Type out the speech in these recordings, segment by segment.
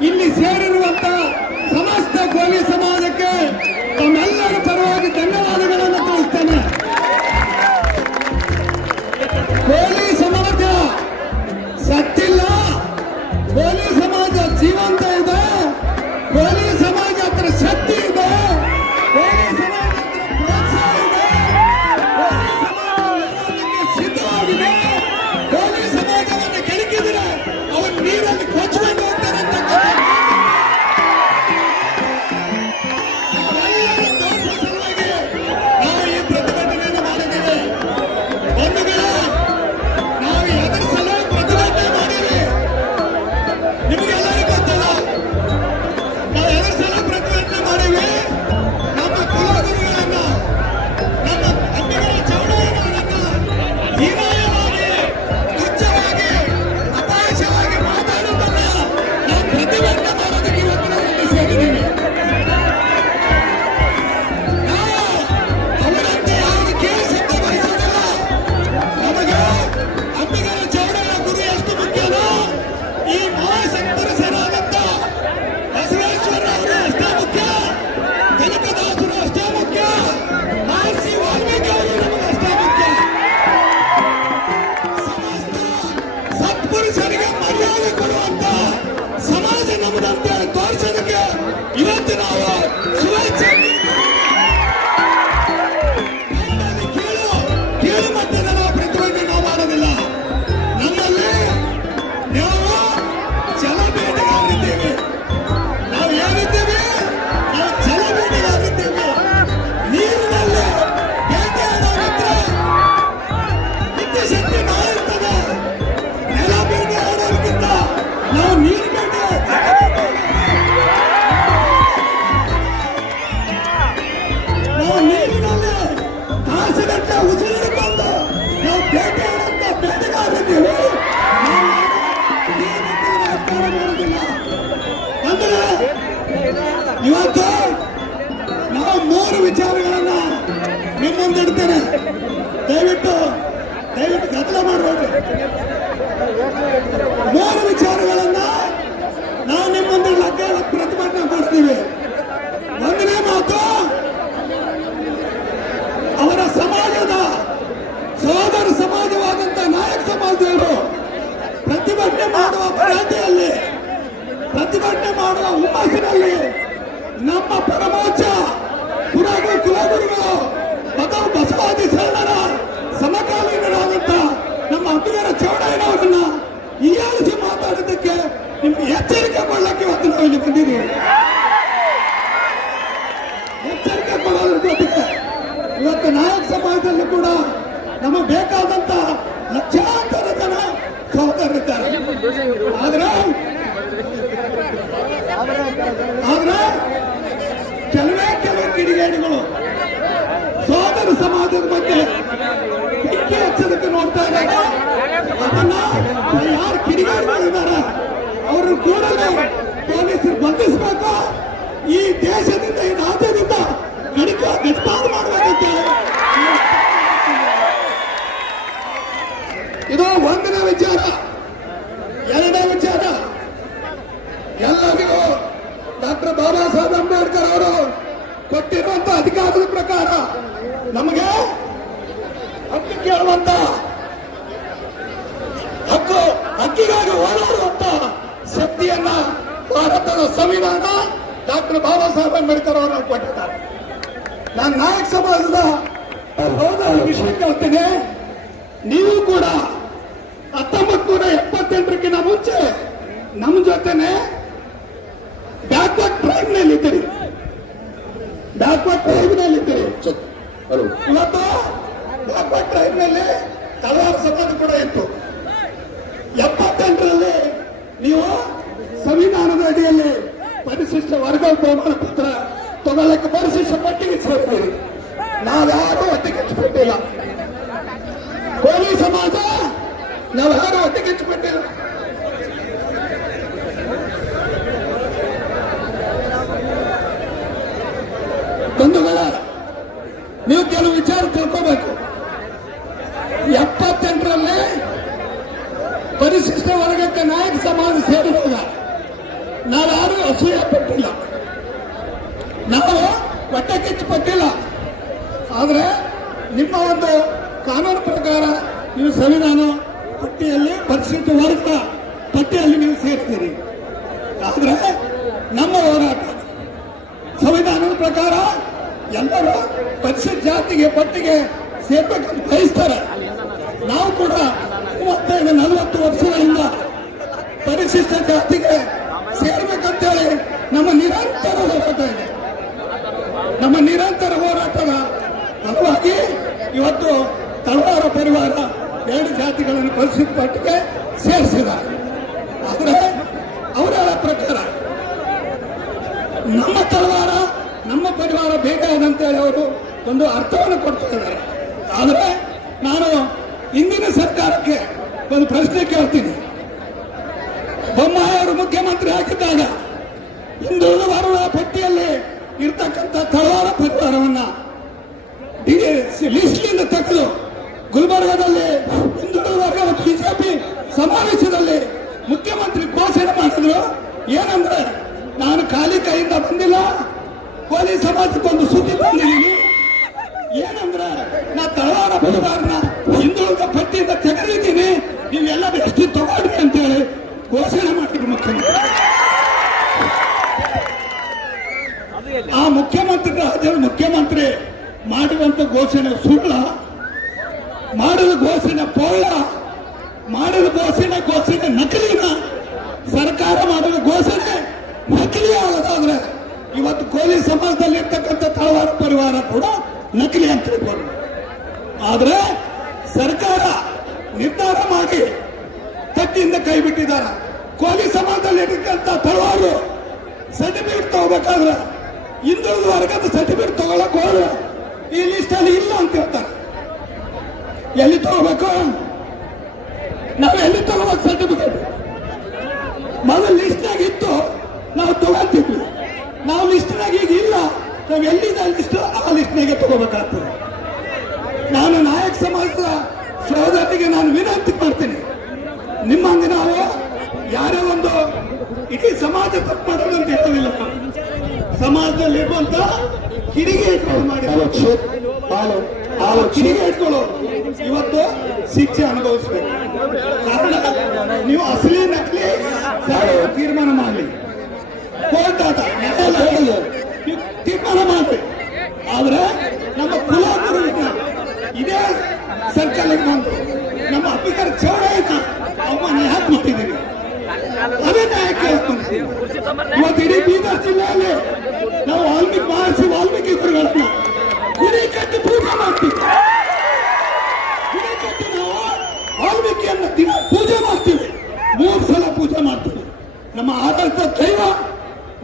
ಇಲ್ಲಿ ಸೇರಿರುವಂತ ಅಂಬಿಗರ ಚೌಡಯ್ಯನವರನ್ನ ಮಾತಾಡೋದಕ್ಕೆ ನಿಮ್ಗೆ ಎಚ್ಚರಿಕೆ ಕೊಡ್ಲಕ್ಕೆ ಇವತ್ತು ನಾವು ಇಲ್ಲಿ ಬಂದಿದ್ದೀವಿ. ಎಚ್ಚರಿಕೆ ಕೊಡೋದ್ರ ಜೊತೆಗೆ ಇವತ್ತು ನಾಯಕ ಸಮಾಜದಲ್ಲಿ ಕೂಡ ನಮಗೆ ಬೇಕಾದಂತ ಲಕ್ಷಾಂತರ ಜನ ಸಹೋದರರಿದ್ದಾರೆ. ಆದ್ರೆ ಆದ್ರೆ ಕೆಲವೇ ಕೆಲವು ಕಿಡಿಗೇಡಿಗಳು ಸೋದರ ಸಮಾಜದ ಬಗ್ಗೆ ಬೆಂಕಿ ಎಚ್ಚರಿಕೆ ನೋಡ್ತಾ ಇದ್ದಾರೆ. ಅದನ್ನ ಯಾರು ಕಿಡಿಗೇಡಿಗಳು ಇದ್ದಾರೆ? ಅವರು ಕೂಡಲೇ ಪೊಲೀಸರು ಬಂಧಿಸಬೇಕು. ಈ ದೇಶದಿಂದ, ಈ ರಾಜ್ಯದಿಂದ ಗಡಿಕ ಗಡಿಪಾರು ಮಾಡಬೇಕಂತ. ಇದು ಒಂದನೇ ವಿಚಾರ ಎರಡನೇ ವಿಚಾರ ಎಲ್ಲರಿಗೂ ಡಾಕ್ಟರ್ ಬಾಬಾ ಸಾಹೇಬ್ ಅಂಬೇಡ್ಕರ್ ಅವರು ಕೊಟ್ಟಿರುವಂತ ಅಧಿಕಾರದ ಪ್ರಕಾರ ನಮಗೆ ಹಕ್ಕು ಕೇಳುವಂತ ಹಕ್ಕು ಹಕ್ಕಿಗಾಗಿ ಹೋರಾಡುವಂತ ಶಕ್ತಿಯನ್ನ ಭಾರತದ ಸಂವಿಧಾನ ಡಾಕ್ಟರ್ ಬಾಬಾ ಸಾಹೇಬ್ ಅಂಬೇಡ್ಕರ್ ಅವರು ಕೊಟ್ಟಿದ್ದಾರೆ. ನಾನು ನಾಯಕ ಸಮಾಜದ ವಿಷಯ ಕೇಳ್ತೇನೆ. ನೀವು ಕೂಡ ಹತ್ತೊಂಬತ್ತು ನೂರ ಎಪ್ಪತ್ತೆಂಟರಕ್ಕಿಂತ ಮುಂಚೆ ನಮ್ಮ ಜೊತೆನೆ ಬ್ಯಾಕ್ವರ್ಡ್ ಟ್ರೈಬ್ನಲ್ಲಿ ಇದ್ದೀರಿ. ಬ್ಯಾಕ್ವರ್ಡ್ ಟ್ರೈಬ್ನಲ್ಲಿ ಇದ್ದೀರಿ. ಇವತ್ತು ಬ್ಯಾಕ್ವರ್ಡ್ ಟ್ರೈಬ್ನಲ್ಲಿ ಹಲವಾರು ಸಮಾಜ ಕೂಡ ಇತ್ತು. ಎಪ್ಪತ್ತೆಂಟರಲ್ಲಿ ನೀವು ಸಂವಿಧಾನದ ಅಡಿಯಲ್ಲಿ ವರ್ಗ ಪ್ರಮಾಣ ಪತ್ರ ತಗೊಳ್ಳಕ್ಕೆ ಪರಿಶಿಷ್ಟ ಪಟ್ಟಿಗೆ ಸೇರಿದ್ದೀರಿ ನಾವ್ಯಾರು ಒಟ್ಟಿಗೆ ಕೋಳಿ ಸಮಾಜ, ನಾವ್ಯಾರು ಒಟ್ಟಿಗೆ ಹಚ್ಚಿಬಿಟ್ಟಿಲ್ಲ ಬಂಧುಗಳ, ನೀವು ಕೆಲವು ವಿಚಾರ ತಿಳ್ಕೋಬೇಕು. ಎಪ್ಪತ್ತೆಂಟರಲ್ಲಿ ಪರಿಶಿಷ್ಟ ವರ್ಗಕ್ಕೆ ನಾಯಕ ಸಮಾಜ ಸೇರಿದಾಗ ನಾವು ಅಸೂಯ ಪಟ್ಟಿಲ್ಲ. ಹೊಟ್ಟೆ ಕಿಚ್ಚು ಪಟ್ಟಿಲ್ಲ ಆದರೆ ನಿಮ್ಮ ಒಂದು ಕಾನೂನು ಪ್ರಕಾರ ನೀವು ಸಂವಿಧಾನ ಪಟ್ಟಿಯಲ್ಲಿ ಪರಿಶಿಷ್ಟ ವರ್ಗ ಪಟ್ಟಿಯಲ್ಲಿ ನೀವು ಸೇರ್ತೀರಿ. ಆದರೆ ನಮ್ಮ ಹೋರಾಟ ಸಂವಿಧಾನದ ಪ್ರಕಾರ ಎಲ್ಲರೂ ಪರಿಶಿಷ್ಟ ಜಾತಿಗೆ ಪಟ್ಟಿಗೆ ಸೇರ್ಬೇಕಂತ ಬಯಸ್ತಾರೆ. ನಾವು ಕೂಡ ಮೂವತ್ತೈದು, ನಲವತ್ತು ವರ್ಷಗಳಿಂದ ಪರಿಶಿಷ್ಟ ಜಾತಿಗೆ ಸೇರ್ಬೇಕಂತೇಳಿ ನಮ್ಮ ನಿರಂತರ ಹೋರಾಟ ಇದೆ. ನಮ್ಮ ನಿರಂತರ ಹೋರಾಟದ ಫಲವಾಗಿ ಇವತ್ತು ತಳವಾರ ಪರಿವಾರ ಎರಡು ಜಾತಿಗಳನ್ನು ಕಲಿಸಿದ ಪಟ್ಟಿಗೆ ಸೇರಿಸಿದ್ದಾರೆ. ಆದರೆ ಅವರ ಪ್ರಕಾರ ನಮ್ಮ ತಳವಾರ, ನಮ್ಮ ಪರಿವಾರ ಬೇಕಾದಂತೇಳಿ ಅವರು ಒಂದು ಅರ್ಥವನ್ನು ಕೊಡ್ತಾ ಇದ್ದಾರೆ. ಆದರೆ ನಾನು ಇಂದಿನ ಸರ್ಕಾರಕ್ಕೆ ಒಂದು ಪ್ರಶ್ನೆ ಕೇಳ್ತೀನಿ. ಬೊಮ್ಮಾಯಿ ಅವರು ಮುಖ್ಯಮಂತ್ರಿ ಆಗಿದ್ದಾಗ ಹಿಂದುಳಿದ ಪಟ್ಟಿಯಲ್ಲಿ ಇರ್ತಕ್ಕಂಥ ತಳವಾರ ಪರಿವಾರವನ್ನ ಲಿಸ್ಟ್ನಿಂದ ತೆಗೆದು ಗುಲ್ಬರ್ಗಾದಲ್ಲಿ ಹಿಂದುಳಿದ ವರ್ಗದ ಬಿಜೆಪಿ ಸಮಾವೇಶದಲ್ಲಿ ಮುಖ್ಯಮಂತ್ರಿ ಘೋಷಣೆ ಮಾಡಿದ್ರು. ಏನಂದ್ರೆ, ನಾನು ಖಾಲಿ ಕೈಯಿಂದ ಬಂದಿಲ್ಲ ಕೋಲಿ ಸಮಾಜಕ್ಕೊಂದು ಸುದ್ದಿ ಬಂದಿದ್ದೀನಿ ಏನಂದ್ರೆ, ನಾ ತಳವಾರ ಪರಿವಾರನ ಹಿಂದುಳಿದ ಪಟ್ಟಿಯಿಂದ ತೆಗೆದಿದ್ದೀನಿ. ನೀವೆಲ್ಲ ಎಷ್ಟು ತಗೊಳ್ರಿ ಅಂತೇಳಿ ಘೋಷಣೆ ಆ ಮುಖ್ಯಮಂತ್ರಿ ರಾಜ್ಯದ ಮುಖ್ಯಮಂತ್ರಿ ಮಾಡುವಂತ ಘೋಷಣೆ ಸುಳ್ಳ ಮಾಡಿದ ಘೋಷಣೆ ಪೊಳ್ಳ ಮಾಡಿದ ಘೋಷಣೆ ಘೋಷಣೆ ನಕಲಿನ, ಸರ್ಕಾರ ಮಾಡಿದ ಘೋಷಣೆ ನಕಲಿ ಆಗೋದಾದ್ರೆ ಇವತ್ತು ಕೋಲಿ ಸಮಾಜದಲ್ಲಿ ಇರ್ತಕ್ಕಂಥ ತಳವಾರ ಪರಿವಾರ ಕೂಡ ನಕಲಿ ಅಂತ ತಿಳ್ಕೊಂಡು ಆದ್ರೆ ಸರ್ಕಾರ ನಿರ್ಧಾರ ಮಾಡಿ ತಟ್ಟಿಯಿಂದ ಕೈ ಬಿಟ್ಟಿದ್ದಾರೆ. ಕೋಲಿ ಸಮಾಜದಲ್ಲಿ ಇರ್ತಕ್ಕಂಥ ತಳವಾರು ಸರ್ಟಿಫಿಕೇಟ್ ತಗೋಬೇಕಾದ್ರೆ ಹಿಂದುಳಿದ ವರ್ಗದ ಸರ್ಟಿಫಿಕೇಟ್ ತಗೊಳಕ್ ಹೋದ್ರೆ ಈ ಲಿಸ್ಟ್ ಅಲ್ಲಿ ಇಲ್ಲ ಅಂತ ಹೇಳ್ತಾರೆ. ಎಲ್ಲಿ ತಗೋಬೇಕು? ನಾವು ಎಲ್ಲಿ ತಗೋಬೇಕು ಸರ್ಟಿಫಿಕೇಟ್ ಮೊದಲು ಲಿಸ್ಟ್ನಾಗ ಇತ್ತು, ನಾವು ತಗೊಂತಿದ್ವಿ. ನಾವು ಲಿಸ್ಟ್ನಾಗ ಈಗ ಇಲ್ಲ. ನಾವು ಎಲ್ಲಿದೆ ಲಿಸ್ಟ್ ಆ ಲಿಸ್ಟ್ನಾಗೆ ತಗೋಬೇಕಾಗ್ತದೆ. ನಾನು ನಾಯಕ್ ಸಮಾಜದ ಸಹೋದರಿಗೆ ನಾನು ವಿನಂತಿ ಮಾಡ್ತೀನಿ. ನಿಮ್ಮಂಗೆ ನಾವು ಯಾರೇ ಒಂದು ಇಡೀ ಸಮಾಜ ತಪ್ಪು ಮಾಡೋದು ಅಂತ ಹೇಳೋದಿಲ್ಲ ನಾವು. ಸಮಾಜದಲ್ಲಿ ಇರುವಂತ ಕಿಡಿಗೆ ಇಟ್ಕೊಂಡು ಮಾಡಿ ಆ ಕಿಡಿಗೆ ಇಟ್ಕೊಳ್ಳೋ ಇವತ್ತು ಶಿಕ್ಷೆ ಅನುಭವಿಸ್ಬೇಕು. ಕಾರಣ ನೀವು ಅಸಲಿ ನಕಲಿ ತೀರ್ಮಾನ ಮಾಡಲಿ. ಕೋರ್ಟ್ ಆಟ ನ್ಯಾಯಾಲಯ ನೀವು ತೀರ್ಮಾನ ಮಾಡ್ರಿ ಆದ್ರೆ ನಮ್ಮ ಕುಲಾಗುರು ಇದೇ ಸರ್ಕಲ್ ಬಂದು ನಮ್ಮ ಅಧಿಕಾರ ಚೌಡಾಯಿತ ಅವಮಾನ ಯಾಕೆ ಕೊಟ್ಟಿದ್ದೀರಿ ಅದೇ ನ್ಯಾಯ ಕೇಳ್ಕೊಂಡ್ರಿ ಇವತ್ತು ಇಡೀ ಬೀದರ್ ಜಿಲ್ಲೆಯಲ್ಲಿ ನಾವು ವಾಲ್ಮೀಕಿ ಮಹರ್ಷಿ ವಾಲ್ಮೀಕಿ ಗುರುಗಳನ್ನ ಗುಡಿ ಕಟ್ಟಿ ಪೂಜೆ ಮಾಡ್ತೀವಿ ಗುಡಿ ಕಟ್ಟಿ ನಾವು ವಾಲ್ಮೀಕಿಯನ್ನ ದಿನ ಪೂಜೆ ಮಾಡ್ತೀವಿ. ಮೂರು ಸಲ ಪೂಜೆ ಮಾಡ್ತೀವಿ. ನಮ್ಮ ಆಡಳಿತ ದೈವ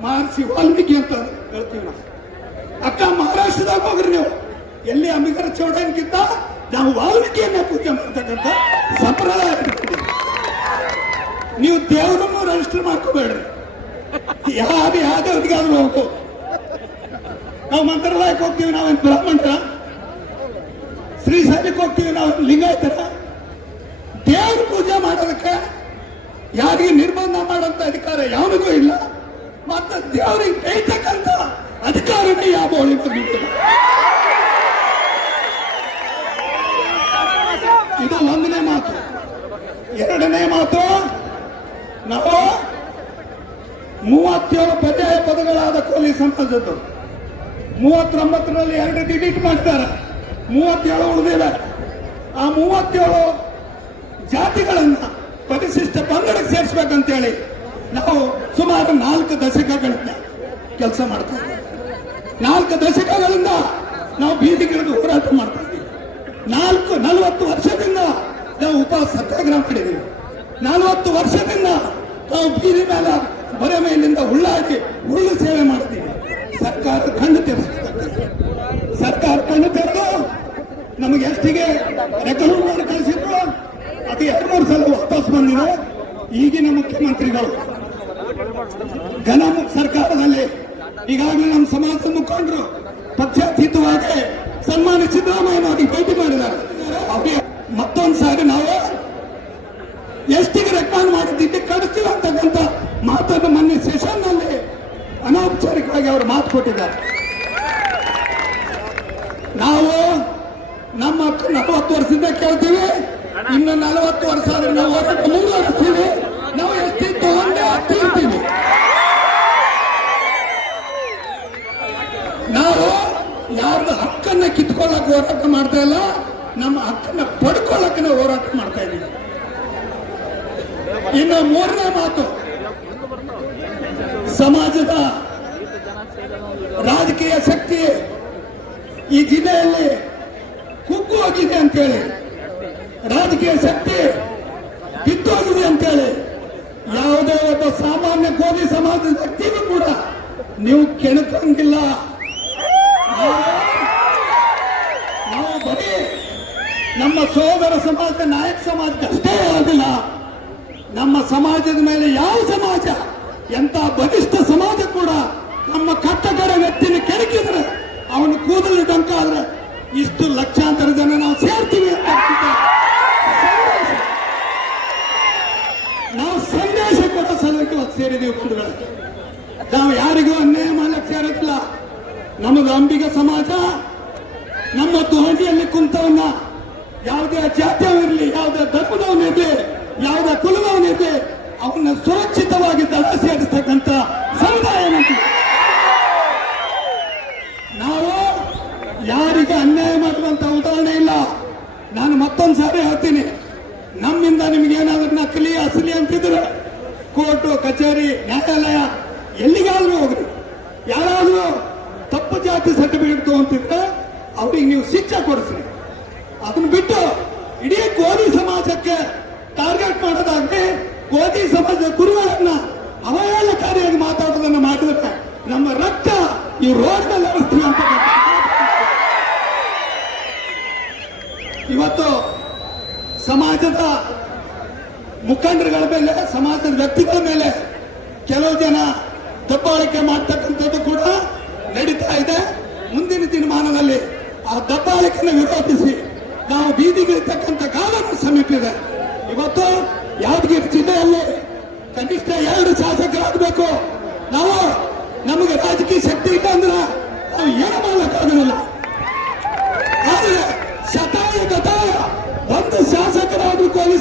ಮಹರ್ಷಿ ವಾಲ್ಮೀಕಿ ಅಂತ ಹೇಳ್ತೀವಿ ನಾವು. ಅಕ್ಕ ಮಹಾರಾಷ್ಟ್ರದಾಗ ಹೋಗ್ರಿ ನೀವು. ಎಲ್ಲಿ ಅಂಬಿಗರ ಚೌಡನ್ಗಿಂತ ನಾವು ವಾಲ್ಮೀಕಿಯನ್ನ ಪೂಜೆ ಮಾಡ್ತಕ್ಕಂಥ ಸಂಪ್ರದಾಯ. ನೀವು ದೇವರನ್ನು ರಿಜಿಸ್ಟರ್ ಮಾಡ್ಕೋಬೇಡ್ರಿ. ಯಾವ ಯಾವ ದೇವರಿಗಾದ್ರೂ ಹೋಗು. ನಾವು ಮಂತ್ರಾಲಯಕ್ಕೆ ಹೋಗ್ತೀವಿ, ನಾವೇನು ಬ್ರಾಹ್ಮಣರ? ಶ್ರೀಶೈಲಕ್ಕೆ ಹೋಗ್ತೀವಿ ನಾವು ಲಿಂಗಾಯತರ? ಮಾಡೋದಕ್ಕೆ ಯಾರಿಗೆ ನಿರ್ಬಂಧ ಮಾಡುವಂತ ಅಧಿಕಾರ ಯಾವನಿಗೂ ಇಲ್ಲ. ಮತ್ತೆ ದೇವರಿಗೆ ಬೇಯ್ತಕ್ಕಂತ ಅಧಿಕಾರನೇ ಯಾವ ಇದು ಒಂದನೇ ಮಾತು. ಎರಡನೇ ಮಾತು, ನಾವು ಮೂವತ್ತೇಳು ಪರ್ಯಾಯ ಪದಗಳಾದ ಕೋಲಿ ಸಮಾಜದ್ದು. ಮೂವತ್ತೊಂಬತ್ತರಲ್ಲಿ ಎರಡು ಡಿಲೀಟ್ ಮಾಡ್ತಾರೆ. ಮೂವತ್ತೇಳು ಉಳಿದಿವೆ ಆ ಮೂವತ್ತೇಳು ಜಾತಿಗಳನ್ನ ಪರಿಶಿಷ್ಟ ಪಂಗಡಕ್ಕೆ ಸೇರಿಸ್ಬೇಕಂತೇಳಿ ನಾವು ಸುಮಾರು ನಾಲ್ಕು ದಶಕಗಳಿಂದ ಕೆಲಸ ಮಾಡ್ತಾ ಇದ್ದೀವಿ. ನಾಲ್ಕು ದಶಕಗಳಿಂದ ನಾವು ಬೀದಿಗಳಿಗೆ ಹೋರಾಟ ಮಾಡ್ತಾ ಇದ್ದೀವಿ. ನಾಲ್ಕು, ನಲವತ್ತು ವರ್ಷದಿಂದ ನಾವು ಉಪ ಸತ್ಯಾಗ್ರಹ ಮಾಡಿದ್ದೀವಿ. ನಲವತ್ತು ವರ್ಷದಿಂದ ನಾವು ಬೀದಿ ಮೇಲೆ, ಬರೆ ಮೇಲಿಂದ ಉಳ್ಳಾಗಿ ಉಳ್ಳು ಸೇವೆ ಮಾಡ್ತೀವಿ. ಸರ್ಕಾರ ಕಣ್ಣು ತೆರೆಸ್ತಕ್ಕಂಥದ್ದು ಸರ್ಕಾರ ಕಣ್ಣು ತೆರೆದು ನಮಗೆ ಎಷ್ಟಿಗೆ ರೆಕಮೆಂಡ್ ಮಾಡಿ ಕಳಿಸಿದ್ರು ಅದು ಎರಡು ಮೂರು ಸಲ ವಾಪಸ್ ಬಂದಿದೆ. ಈಗಿನ ಮುಖ್ಯಮಂತ್ರಿಗಳು. ಘನ ಸರ್ಕಾರದಲ್ಲಿ ಈಗಾಗಲೇ ನಮ್ಮ ಸಮಾಜದ ಮುಖಂಡರು ಪಕ್ಷಾತೀತವಾಗಿ ಸನ್ಮಾನ ಸಿದ್ದರಾಮಯ್ಯನವರಿಗೆ ಭೇಟಿ ಮಾಡಿದ್ದಾರೆ. ಅವ್ರಿಗೆ ಮತ್ತೊಂದು ಸಾರಿ ನಾವು ಎಷ್ಟಿಗೆ ರೆಕಾರ್ಡ್ ಮಾಡಿದ್ದಕ್ಕೆ ಕಳಿಸ್ತೀವಿ ಅಂತಕ್ಕಂಥ ಮಾತನ್ನು ಮೊನ್ನೆ ಸೆಷನ್ನಲ್ಲಿ ಅನೌಪಚಾರಿಕವಾಗಿ ಅವರು ಮಾತು ಕೊಟ್ಟಿದ್ದಾರೆ. ನಾವು ನಮ್ಮ ನಲವತ್ತು ವರ್ಷದಿಂದ ಕೇಳ್ತೀವಿ. ಇನ್ನು ನಲವತ್ತು ವರ್ಷ ಆದ್ರೆ ನಾವು ಹೋರಾಟ ಮುಂದುವರಿಸ್ತೀವಿ ನಾವು ಎಷ್ಟಿತ್ತು ಒಂದೇ ಹತ್ತಿರ್ತೀವಿ ನಾವು ಯಾರ್ದು ಹಕ್ಕನ್ನ ಕಿತ್ಕೊಳ್ಳಕ್ ಹೋರಾಟ ಮಾಡ್ತಾ ಇಲ್ಲ, ನಮ್ಮ ಹಕ್ಕನ್ನ ಪಡ್ಕೊಳ್ಳಕ್ಕೆ ನಾವು ಹೋರಾಟ ಮಾಡ್ತಾ ಇದ್ದೀವಿ. ಇನ್ನು ಮೂರನೇ ಮಾತು, ಸಮಾಜದ ರಾಜಕೀಯ ಶಕ್ತಿ ಈ ಜಿಲ್ಲೆಯಲ್ಲಿ ಕುಗ್ಗು ಹೋಗಿದೆ ಅಂತೇಳಿ. ರಾಜಕೀಯ ಶಕ್ತಿ ಕಿತ್ತೋಗಿದೆ ಅಂತೇಳಿ ಯಾವುದೇ ಒಬ್ಬ ಸಾಮಾನ್ಯ ಕೋಲಿ ಸಮಾಜದ ವ್ಯಕ್ತಿಯೂ ಕೂಡ ನೀವು ಕೆಣಕಂಗಿಲ್ಲ. ನಾವು- ಬರೀ ನಮ್ಮ ಸೋದರ ಸಮಾಜ, ನಾಯಕ ಸಮಾಜಕ್ಕೆ ಅಷ್ಟೇ ಆಗಿಲ್ಲ. ನಮ್ಮ ಸಮಾಜದ ಮೇಲೆ ಯಾವ ಸಮಾಜ ಎಂತ ಬಲಿಷ್ಠ ಸಮಾಜ ಕೂಡ ನಮ್ಮ ಕಟ್ಟಕರ ವ್ಯಕ್ತಿನ ಕೆಣಕಿದ್ರೆ, ಅವನು ಕೂದಲು ಡಂಕ ಆದ್ರೆ ಇಷ್ಟು ಲಕ್ಷಾಂತರ ಜನ ನಾವು ಸೇರ್ತೀವಿ ಅಂತ ನಾವು ಸಂದೇಶ ಕೊಟ್ಟ ಸಲುವಾಗಿ ಇವತ್ತು ಸೇರಿದೀವಿ ಬಂಧುಗಳೇ. ನಾವು ಯಾರಿಗೂ ಅನ್ಯಾಯ ಮಾಡ್ಲಿಕ್ಕೆ ಸೇರತ್ತಿಲ್ಲ ನಮ್ಮದು ಅಂಬಿಗ ಸಮಾಜ, ನಮ್ಮ ಧ್ವನಿಯಲ್ಲಿ ಕುಂತವನ್ನ ಯಾವುದೇ ಜಾತಿಯವಿರಲಿ ಯಾವುದೇ ಧರ್ಮದವನಿರಲಿ ಯಾವುದೇ ಕುಲದವನಿರಲಿ ಅವನ್ನ ಸುರಕ್ಷಿತವಾಗಿ ದಳ ಸೇರಿಸ್ತಕ್ಕಂಥ ಸಮುದಾಯ. ನಾವು ಯಾರಿಗೆ ಅನ್ಯಾಯ ಮಾಡುವಂತ ಉದಾಹರಣೆ ಇಲ್ಲ. ನಾನು ಮತ್ತೊಂದು ಸಾರಿ ಹೇಳ್ತೀನಿ ನಮ್ಮಿಂದ ನಿಮ್ಗೆ ಏನಾದ್ರೂ ನಕಲಿ ಅಸಲಿ ಅಂತಿದ್ರೆ ಕೋರ್ಟು ಕಚೇರಿ, ನ್ಯಾಯಾಲಯ, ಎಲ್ಲಿಗಾದ್ರೂ ಹೋಗ್ರಿ. ಯಾರಾದ್ರೂ ತಪ್ಪು ಜಾತಿ ಸರ್ಟಿಫಿಕೇಟ್ ತಗೊಂತಿದ್ರೆ ಅವ್ರಿಗೆ ನೀವು ಶಿಕ್ಷೆ ಕೊಡಿಸ್ರಿ. ಅದನ್ನ ಬಿಟ್ಟು ಇಡೀ ಕೋಲಿ ಸಮಾಜಕ್ಕೆ ಟಾರ್ಗೆಟ್ ಮಾಡೋದಾಗ್ಲಿ ಕೋಲಿ ಸಮಾಜದ ಗುರುಗಳನ್ನ ಅವಹೇಳಕಾರಿಯಾಗಿ ಮಾತಾಡೋದನ್ನ ಮಾಡಿದ್ರೆ ನಮ್ಮ ರಕ್ತ ಈ ರೋಡ್ ಹರಿಸ್ತೀವಿ ಅಂತ ಇವತ್ತು ಸಮಾಜದ ಮುಖಂಡರುಗಳ ಮೇಲೆ, ಸಮಾಜದ ವ್ಯಕ್ತಿಗಳ ಮೇಲೆ ಕೆಲವು ಜನ ದಬ್ಬಾಳಿಕೆ ಮಾಡ್ತಕ್ಕಂಥದ್ದು ಕೂಡ ನಡೀತಾ ಇದೆ. ಮುಂದಿನ ದಿನಮಾನದಲ್ಲಿ ಆ ದಬ್ಬಾಳಿಕೆಯನ್ನು ವಿರೋಧಿಸಿ ನಾವು ಬೀದಿಗಿರ್ತಕ್ಕಂಥ ಸಮೀಪ ಸಮೀಪಿದೆ ಇವತ್ತು ಯಾದಗಿರಿ ಜಿಲ್ಲೆಯಲ್ಲಿ ಕನಿಷ್ಠ ಎರಡು ಶಾಸಕರಾಗಬೇಕು. ನಾವು ನಮಗೆ ರಾಜಕೀಯ ಶಕ್ತಿ ಇಲ್ಲ ಅಂದ್ರೆ ನಾವು ಏನು ಮಾಡಲಿಕ್ಕಾಗಲಿಲ್ಲ ಆದರೆ ಶತಾಯ ಗತಾಯ ಒಂದು ಶಾಸಕರಾದ್ರೂ ಕೋಲಿ